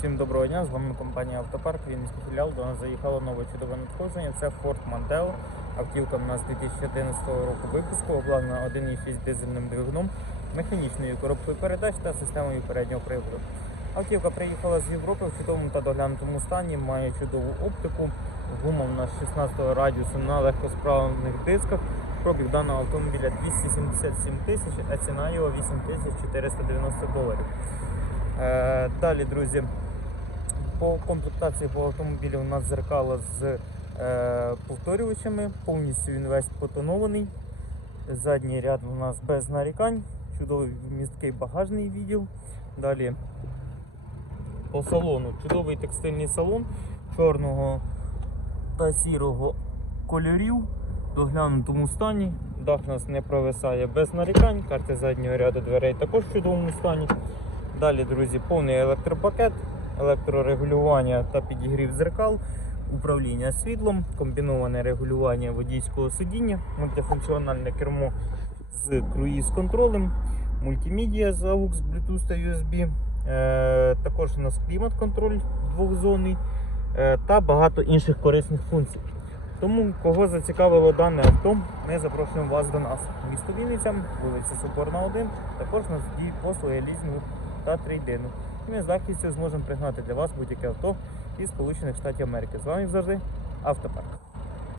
Всім доброго дня, з вами компанія Автопарк, Вінницький філіал. До нас заїхало нове чудове надходження. Це Ford Mondeo. Автівка у нас 2011 року випуску, обладнана 1,6 дизельним двигуном, механічною коробкою передач та системою переднього приводу. Автівка приїхала з Європи в чудовому та доглянутому стані, має чудову оптику. Гума у нас 16 радіусу на легкосправних дисках. Пробіг даного автомобіля 277 тисяч, а ціна його 8490 доларів. Е, Далі, друзі, по комплектації по автомобілю у нас зеркало з е, повторювачами, повністю він весь потонований. Задній ряд у нас без нарікань, чудовий місткий багажний відділ. Далі по салону чудовий текстильний салон чорного та сірого кольорів доглянутому стані. Дах нас не провисає без нарікань, карти заднього ряду дверей також в чудовому стані. Далі, друзі, повний електропакет, електрорегулювання та підігрів зеркал, управління світлом, комбіноване регулювання водійського сидіння, мультифункціональне кермо з круїз-контролем, мультимедіа з AUX, Bluetooth та USB. Е, також у нас клімат-контроль двохзонний е, та багато інших корисних функцій. Тому, кого зацікавило дане авто, ми запрошуємо вас до нас. Місто Вінниця, вулиця Соборна 1, також нас діють послуги лізінгу та трейдину. І ми з легкістю зможемо пригнати для вас будь-яке авто із Сполучених Штатів Америки. З вами завжди автопарк.